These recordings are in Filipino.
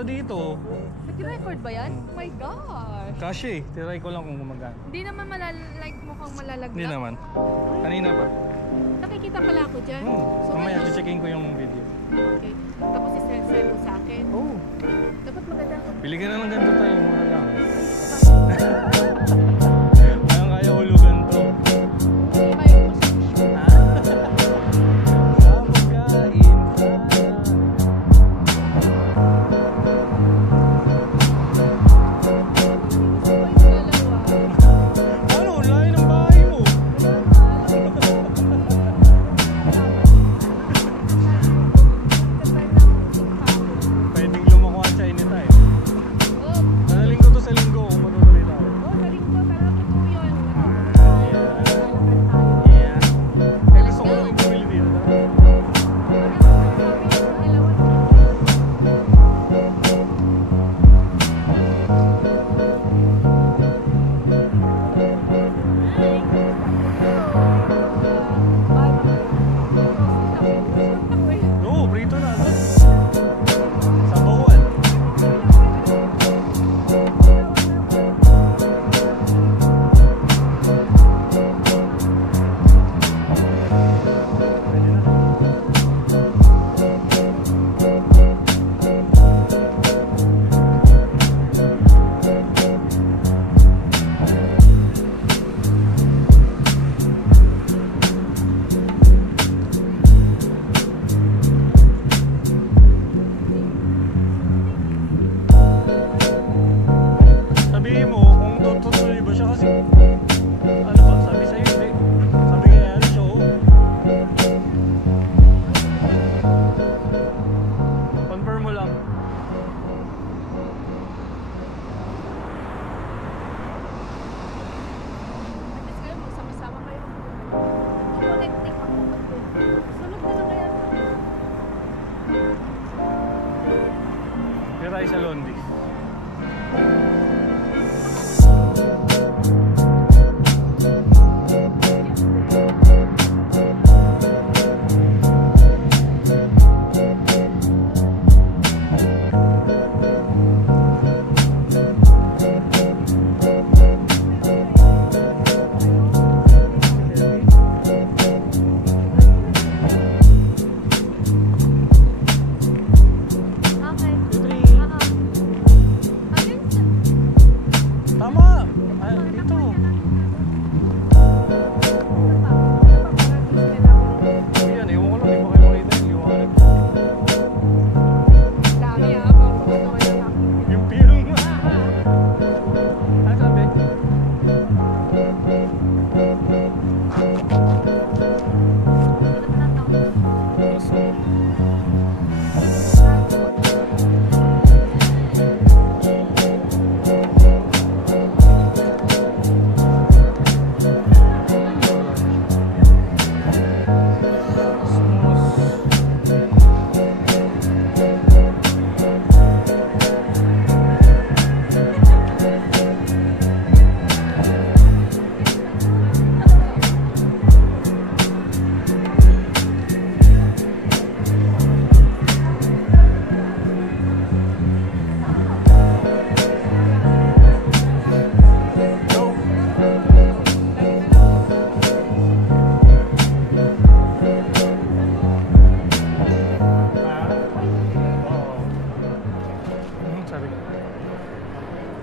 punta dito. Nag-record ba yan? Oh my gosh! Kasi, tiray ko lang kung gumagana. Hindi naman mukhang malalaglag. Hindi naman. Kanina pa. Nakikita pala ako dyan. So, mamaya, checkin ko yung video. Okay. Tapos isend mo sa akin. Oo. Dapat maganda ako. Pili ka na ng ganito tayo, mura lang. Kaya hulugan to. Tayo sa Londis.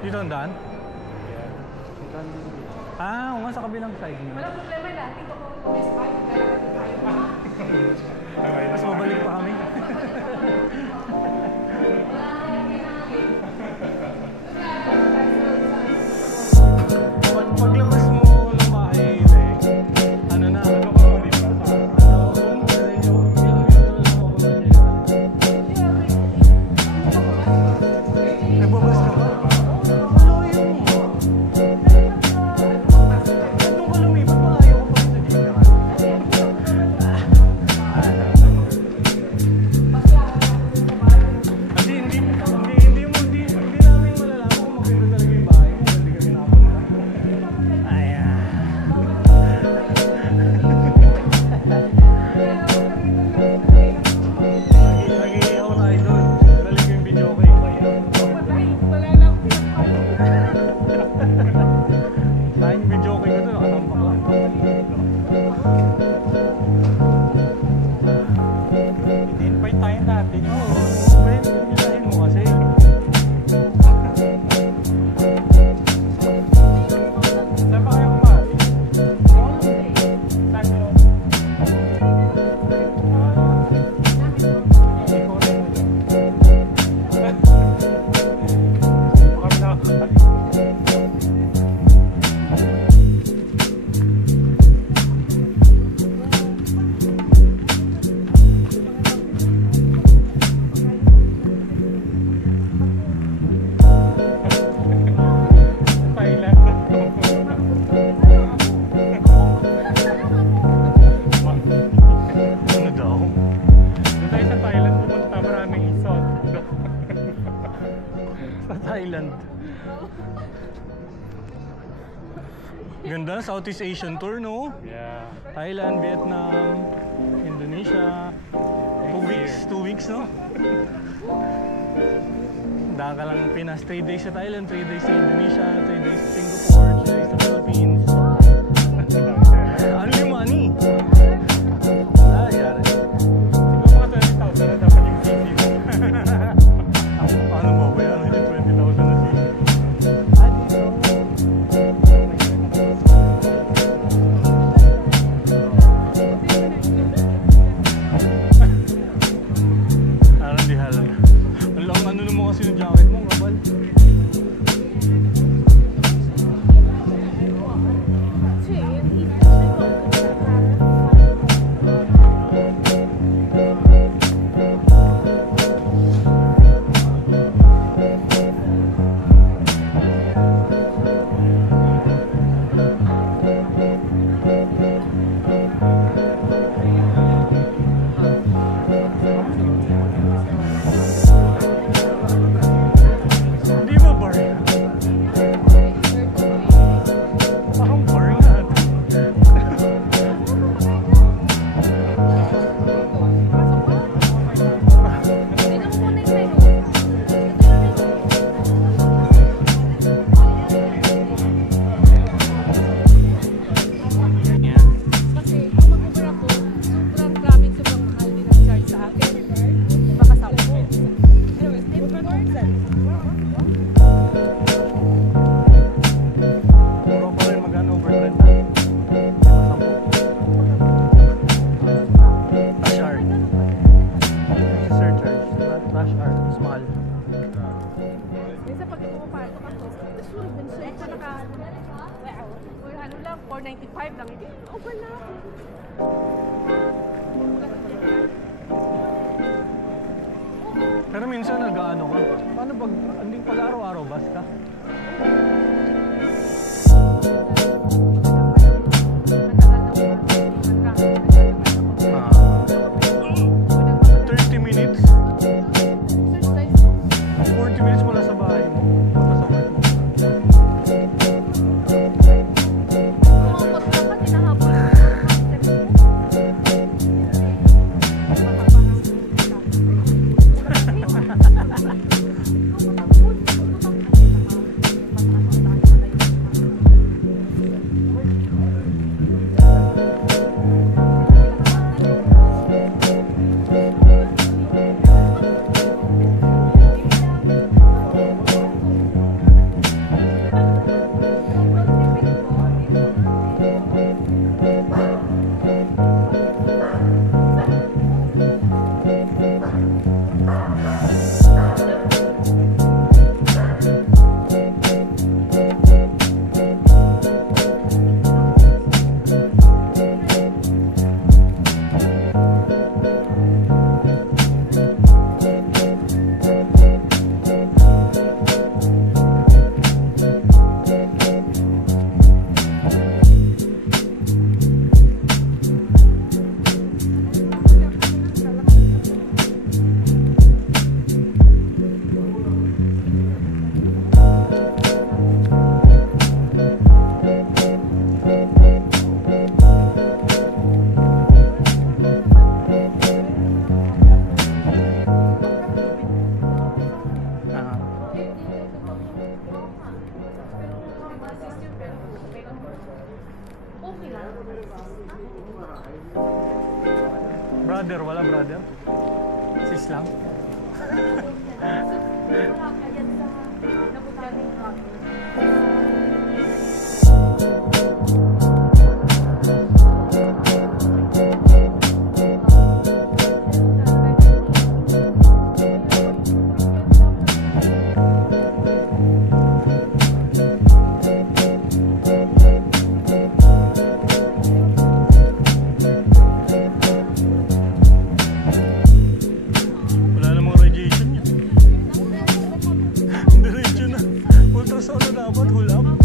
Dito ang daan? Ah, nga sa kabilang side niya. Walang problema na. Dito ko may spike. Mas mabalik pa kami. Paglabas mo ng bahay, ano na, ano ka pa dito? Nagbabas ka ba? Ganda, Southeast Asian tour, no? Yeah. Thailand, Vietnam, Indonesia. 2 weeks, no? Daka lang Pinas. 3 days sa Thailand, 3 days sa Indonesia, 3 days sa Singapore, 3 days sa Philippines. Ano yung money? Wala, yari. Siguro mga 20,000 na dapat yung CC mo. Paano ba ba yan? Hindi 20,000 na siya. Parang di halang. Walang ano naman kasi yung jacket mo, kapal. Di ba bar? Parang bar nga. Yeah. Kasi kung mag-Uber ako, sobrang traffic, sobrang mahal din ang charge sa akin. Baka sa upo. Anyways, Mura pa rin magkano over 30. 10. Rush hour. Surcharge. Rush hour. Mas mahal. minsan pag pumapasok ako, sure, bensin ka naka, or ano lang, 495 lang. Hindi, over na ako. Pero minsan nag-ano ka. Paano pag hindi pala araw-araw basta? Ah, 30 minutes? 40 minutes mula sa bahay mo. Punta sa work mo. Brother, wala brother? Sis lang? Wala namang radiation yan. Diretso na. Ultrasound na dapat, hulap.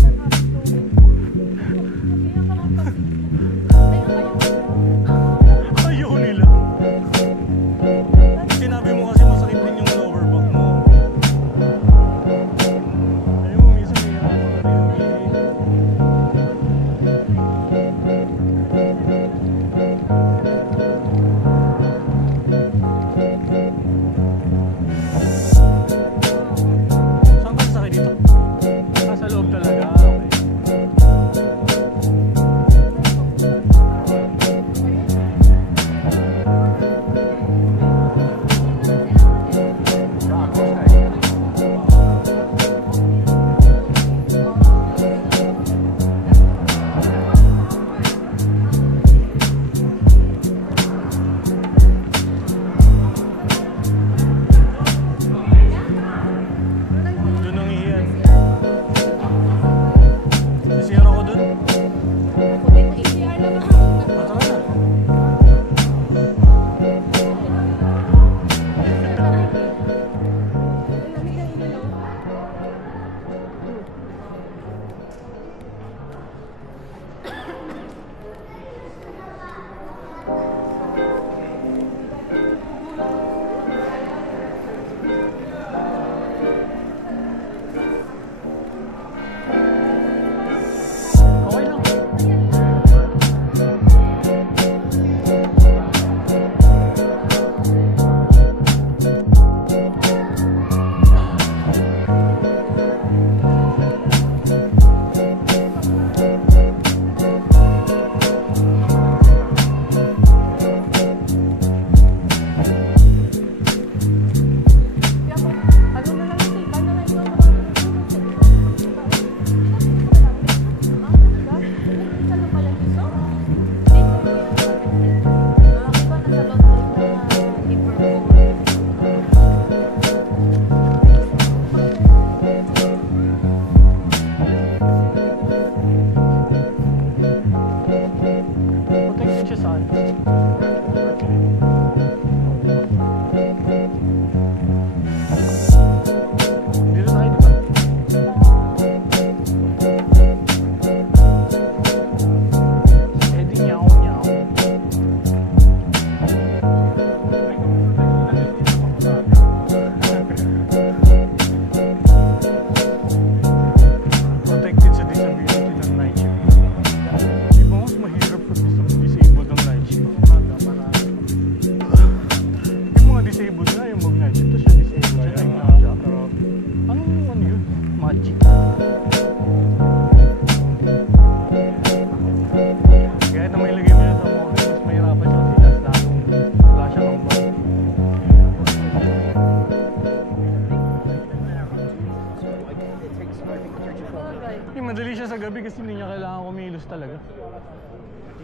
talaga.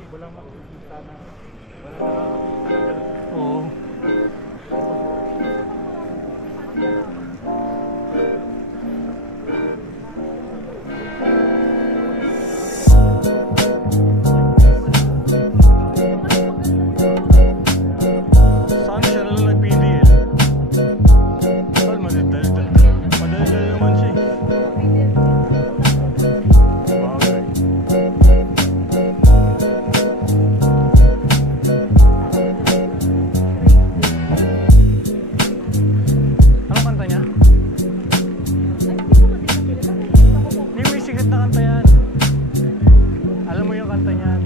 Walang makikita na. Walang nakakakita na. Oo. Saan siya na lang nag-PDL? Saan madaldal? Madaldal naman siya eh. Bagay. Anong kanta niya? Hindi, may sikat na kanta yan. Alam mo yung kanta niyan.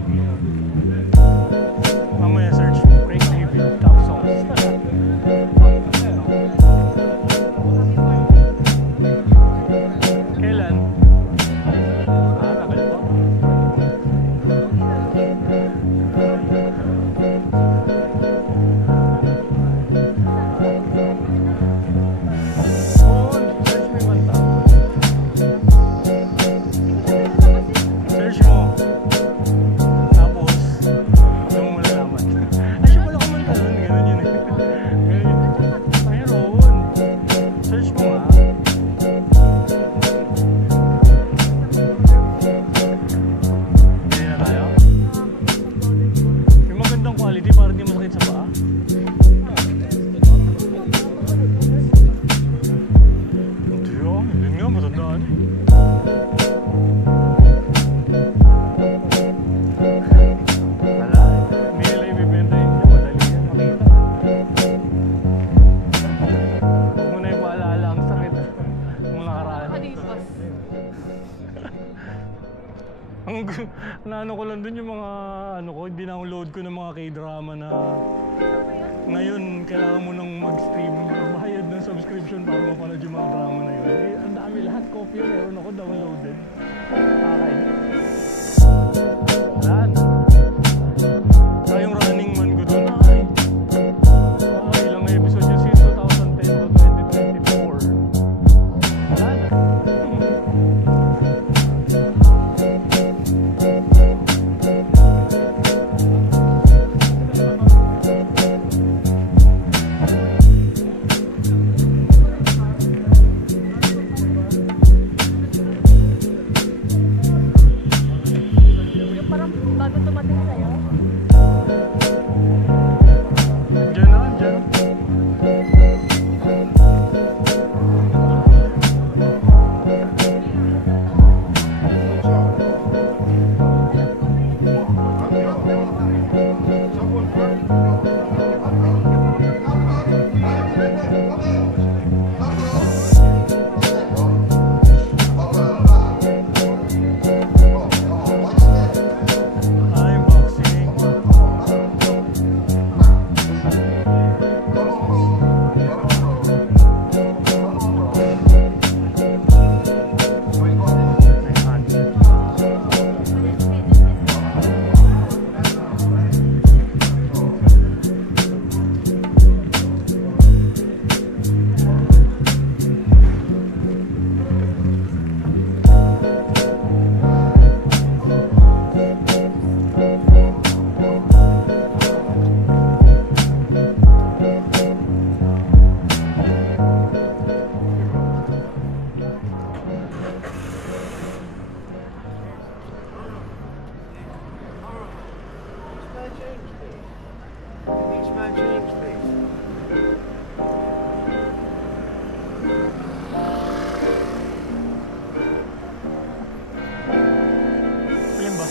Mamaya search mo. Craig David, top songs. Kailan? Tagal pa. Oo, search mo yung kanta. Search mo. Tapos, doon mo malalaman. Ay, siya pala kumanta nun. Ganun yun eh. Ganun yun. Mayroon. Search mo nga. Hindi na tayo. Yung magandang quality para di masakit sa paa. Hindi yun. Yun nga, matandaan eh. Wala. Hindi nila ibibenta yun dyan. Madali yan. Makita. Huwag mo na ipaalala ang sakit. Nung nakaraan. Nakalipas. Ang naano ko lang dun yung mga ano ko, dinownload ko ng mga K-drama na ngayon kailangan mo nang mag-stream, magbayad ng subscription para mapanood yung mga drama na yun. Eh, ang dami lahat copy yun, meron ako downloaded. Okay. Yan. Yung Running Man ko dun, ay. Ilang episode yun since 2010 to 2024. Yan. Yung parang bago tumating sa'yo. Diyan na, diyan. Ay, boxing. Beach man change, please. Film ba?